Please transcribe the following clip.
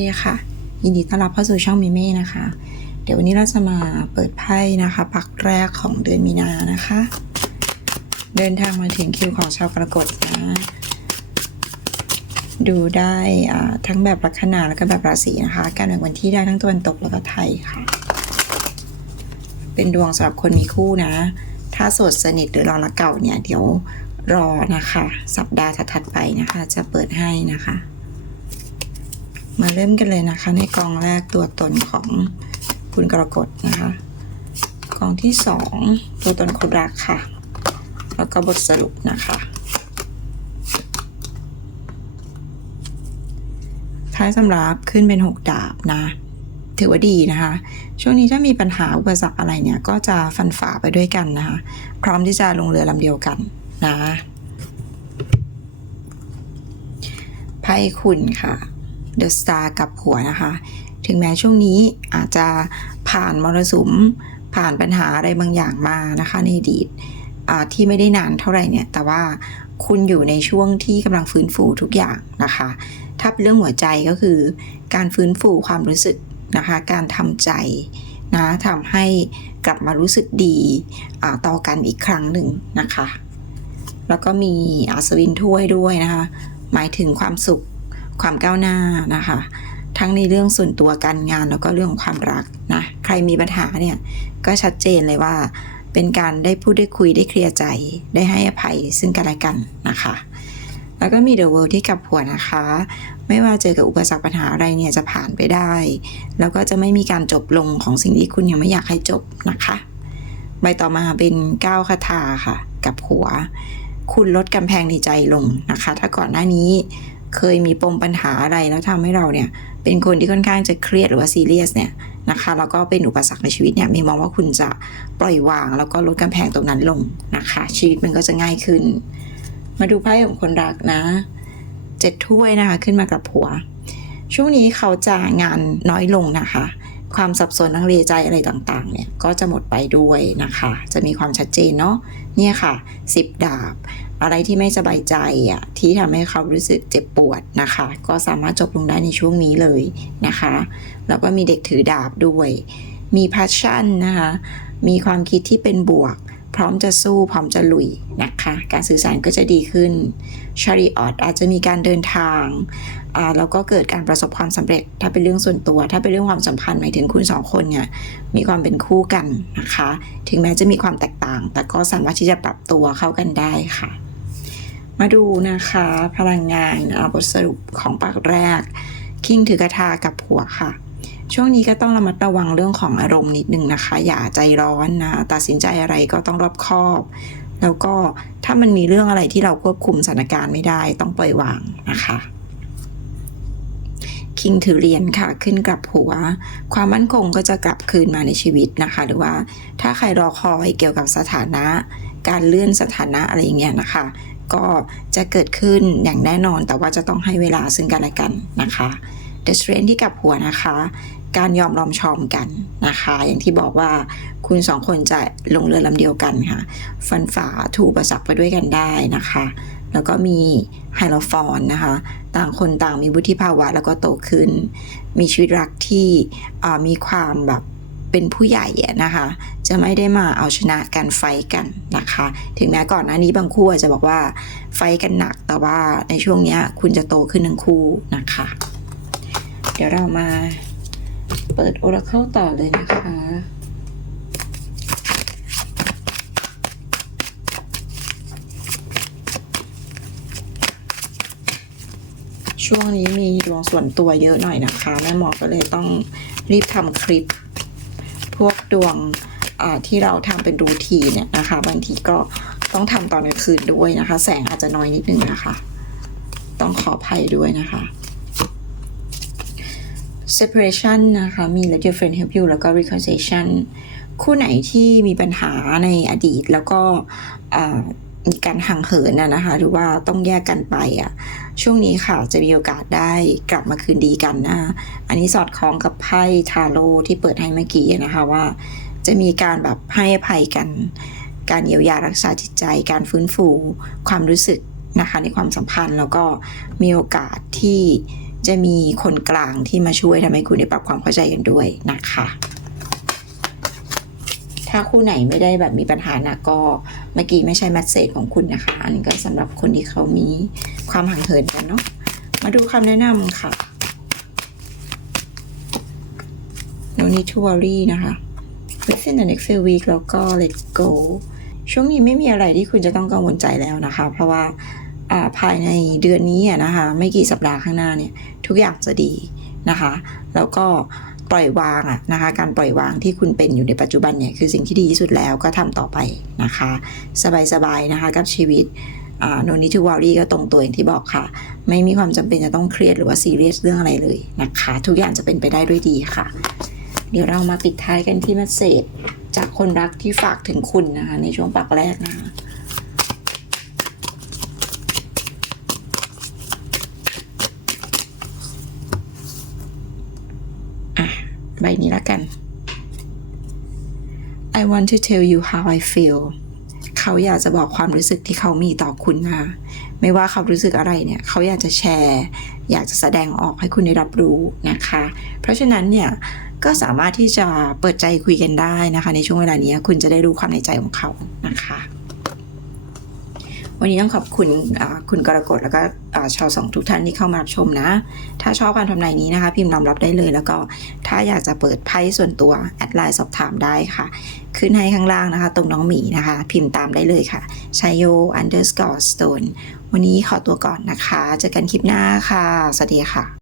ดีค่ะ ยินดีต้อนรับเข้าสู่ช่องมิเม่นะคะ เดี๋ยววันนี้เราจะมาเปิดไพ่นะคะปักแรกของเดือนมีนานะคะ เดินทางมาถึงคิวของชาวกรกฎนะดูได้ทั้งแบบลัคนาแล้วก็แบบราศีนะคะ การแบ่งวันที่ได้ทั้งตะวันตกแล้วก็ไทยค่ะ เป็นดวงสำหรับคนมีคู่นะ ถ้าโสดสนิทหรือรอรักเก่าเนี่ย เดี๋ยวรอนะคะ สัปดาห์ถัดไปนะคะ จะเปิดให้นะคะ มาเริ่มกันเลยนะคะ ในกองแรกตัวตนของคุณกรกฎนะคะ กองที่สองตัวตนคนรักค่ะ แล้วก็บทสรุปนะคะท้ายสำรับขึ้นเป็นหกดาบนะ ถือว่าดีนะคะ ช่วงนี้ถ้ามีปัญหาอุปสรรคอะไรเนี่ย ก็จะฟันฝ่าไปด้วยกันนะคะ พร้อมที่จะลงเรือลำเดียวกันนะไพ่คุณค่ะ เดอะสตาร์กับหัวนะคะ ถึงแม้ช่วงนี้อาจจะผ่านมรสุม ผ่านปัญหาอะไรบางอย่างมานะคะ ในอดีตที่ไม่ได้นานเท่าไหร่เนี่ย แต่ว่าคุณอยู่ในช่วงที่กำลังฟื้นฟูทุกอย่างนะคะ ถ้าเป็นเรื่องหัวใจก็คือ การฟื้นฟูความรู้สึกนะคะ การทำใจนะทำให้กลับมารู้สึกดีต่อกันอีกครั้งหนึ่งนะคะ แล้วก็มีอัศวินถ้วยด้วยนะคะ หมายถึงความสุข ความก้าวหน้านะคะ ทั้งในเรื่องส่วนตัวการงานแล้วก็เรื่องของความรักนะใครมีปัญหาเนี่ยก็ชัดเจนเลยว่า เป็นการได้พูดได้คุยได้เคลียร์ใจได้ให้อภัยซึ่งกันและกันนะคะแล้วก็มี The World ที่กลับหัวนะคะ ไม่ว่าเจอกับอุปสรรคปัญหาอะไรเนี่ยจะผ่านไปได้ แล้วก็จะไม่มีการจบลงของสิ่งที่คุณยังไม่อยากให้จบนะคะใบต่อมาเป็นก้าวคาถาค่ะ กับหัว คุณลดกำแพงในใจลงนะคะ ถ้าก่อนหน้านี้ เคยมีปมปัญหาอะไรแล้วทำให้เราเนี่ยเป็นคนที่ค่อนข้างจะเครียดหรือว่าซีเรียสเนี่ยนะคะแล้วก็เป็นอุปสรรคในชีวิตเนี่ยมีมองว่าคุณจะปล่อยวาง แล้วก็ลดกำแพงตรงนั้นลงนะคะ ชีวิตมันก็จะง่ายขึ้น มาดูไพ่ของคนรักนะเจ็ดถ้วยนะคะขึ้นมากับหัว ช่วงนี้เขาจะงานน้อยลงนะคะ ความสับสนนังเลใจอะไรต่างๆเนี่ยก็จะหมดไปด้วยนะคะ จะมีความชัดเจนเนาะเนี่ยค่ะสิบดาบ อะไรที่ไม่สบายใจอะที่ทำให้เขารู้สึกเจ็บปวดนะคะ ก็สามารถจบลงได้ในช่วงนี้เลยนะคะ แล้วก็มีเด็กถือดาบด้วย มี passion นะคะ มีความคิดที่เป็นบวก พร้อมจะสู้พร้อมจะลุยนะคะ การสื่อสารก็จะดีขึ้นชาริออตอาจจะมีการเดินทางแล้วก็เกิดการประสบความสำเร็จ ถ้าเป็นเรื่องส่วนตัว ถ้าเป็นเรื่องความสัมพันธ์หมายถึงคุณสองคนเนี่ยมีความเป็นคู่กันนะคะ ถึงแม้จะมีความแตกต่าง แต่ก็สามารถที่จะปรับตัวเข้ากันได้ค่ะ มาดูนะคะพลังงานอ่าบทสรุปของปากแรก คิงถือกระทากับหัวค่ะ ช่วงนี้ก็ต้องระมัดระวังเรื่องของอารมณ์นิดนึงนะคะ อย่าใจร้อนนะ ตัดสินใจอะไรก็ต้องรอบคอบ แล้วก็ถ้ามันมีเรื่องอะไรที่เราควบคุมสถานการณ์ไม่ได้ต้องปล่อยวางนะคะคิงถือเหรียญค่ะขึ้นกลับหัว ความมั่นคงก็จะกลับคืนมาในชีวิตนะคะ หรือว่าถ้าใครรอคอยเกี่ยวกับสถานะ การเลื่อนสถานะอะไรอย่างเงี้ยนะคะ ก็จะเกิดขึ้นอย่างแน่นอน แต่ว่าจะต้องให้เวลาซึ่งกันและกันนะคะ The Strength ที่กับหัวนะคะ การยอมรอมชอมกันนะคะ อย่างที่บอกว่าคุณสองคนจะลงเรือลำเดียวกันค่ะ ฟันฝ่าถูกประสักไปด้วยกันได้นะคะ แล้วก็มีไฮโลฟอนนะคะ ต่างคนต่างมีวุฒิภาวะแล้วก็โตขึ้น มีชีวิตรักที่มีความแบบ เป็นผู้ใหญ่นะคะ จะไม่ได้มาเอาชนะกันไฟกันนะคะ ถึงแม้ก่อนหน้านี้บางคู่อาจจะบอกว่าไฟกันหนักแต่ว่าในช่วงนี้คุณจะโตขึ้นทั้งคู่นะคะ เดี๋ยวเรามาเปิด Oracle ต่อเลยนะคะช่วงนี้มีดวงส่วนตัวเยอะหน่อยนะคะ แม่หมอก็เลยต้องรีบทำคลิป ดวงที่เราทำเป็นรูทีเนี่ยนะคะ บางทีก็ต้องทำตอนกลางคืนด้วยนะคะ แสงอาจจะน้อยนิดนึงนะคะ ต้องขออภัยด้วยนะคะ separation นะคะ มี let your friend help you แล้วก็ reconciliation คู่ไหนที่มีปัญหาในอดีตแล้วก็ การห่างเหินนะนะคะ หรือว่าต้องแยกกันไปอะช่วงนี้ค่ะจะมีโอกาสได้กลับมาคืนดีกันนะอันนี้สอดคล้องกับไพ่ทาโร่ที่เปิดให้เมื่อกี้นะคะว่า จะมีการแบบให้อภัยกัน การเยียวยารักษาจิตใจ การฟื้นฟูความรู้สึกนะคะในความสัมพันธ์แล้วก็มีโอกาสที่จะมีคนกลางที่มาช่วยทำให้คุณได้ปรับความเข้าใจกันด้วยนะคะ ถ้าคู่ไหนไม่ได้แบบมีปัญหาหนักก็เมื่อกี้ไม่ใช่แมสเซจของคุณนะคะ อันนี้ก็สำหรับคนที่เขามีความห่างเหินกันเนาะมาดูคำแนะนำค่ะ no need to worry นะคะ within the next few week แล้วก็ let go ช่วงนี้ไม่มีอะไรที่คุณจะต้องกังวลใจแล้วนะคะ เพราะว่าอ่าภายในเดือนนี้นะคะ ไม่กี่สัปดาห์ข้างหน้าเนี่ย ทุกอย่างจะดีนะคะ แล้วก็ ปล่อยวางอะนะคะ การปล่อยวางที่คุณเป็นอยู่ในปัจจุบันเนี่ยคือสิ่งที่ดีที่สุดแล้วก็ทำต่อไปนะคะ สบายๆนะคะกับชีวิตอ่า no need to worry ก็ตรงตัวอย่างที่บอกค่ะ ไม่มีความจำเป็นจะต้องเครียดหรือว่าซีเรียสเรื่องอะไรเลยนะคะ ทุกอย่างจะเป็นไปได้ด้วยดีค่ะ เดี๋ยวเรามาปิดท้ายกันที่มัสเซจจากคนรักที่ฝากถึงคุณนะคะ ในช่วงปักแรกนะคะ ใบนี้ละกัน I want to tell you how I feel เขาอยากจะบอกความรู้สึกที่เขามีต่อคุณนะ ไม่ว่าเขารู้สึกอะไรเนี่ย เขาอยากจะแชร์ อยากจะแสดงออกให้คุณได้รับรู้นะคะ เพราะฉะนั้นเนี่ย ก็สามารถที่จะเปิดใจคุยกันได้นะคะ ในช่วงเวลานี้คุณจะได้รู้ความในใจของเขานะคะ วันนี้ต้องขอบคุณคุณกรกฎแล้วก็ชาวสองทุกท่านที่เข้ามารับชมนะ ถ้าชอบการทำนายนี้นะคะ พิมพ์นำรับได้เลย แล้วก็ถ้าอยากจะเปิดไพ่ส่วนตัวแอดไลน์สอบถามได้ค่ะ ขึ้นให้ข้างล่างนะคะ ตรงน้องหมีนะคะ พิมพ์ตามได้เลยค่ะชัยโย underscore stone วันนี้ขอตัวก่อนนะคะ เจอกันคลิปหน้าค่ะ สวัสดีค่ะ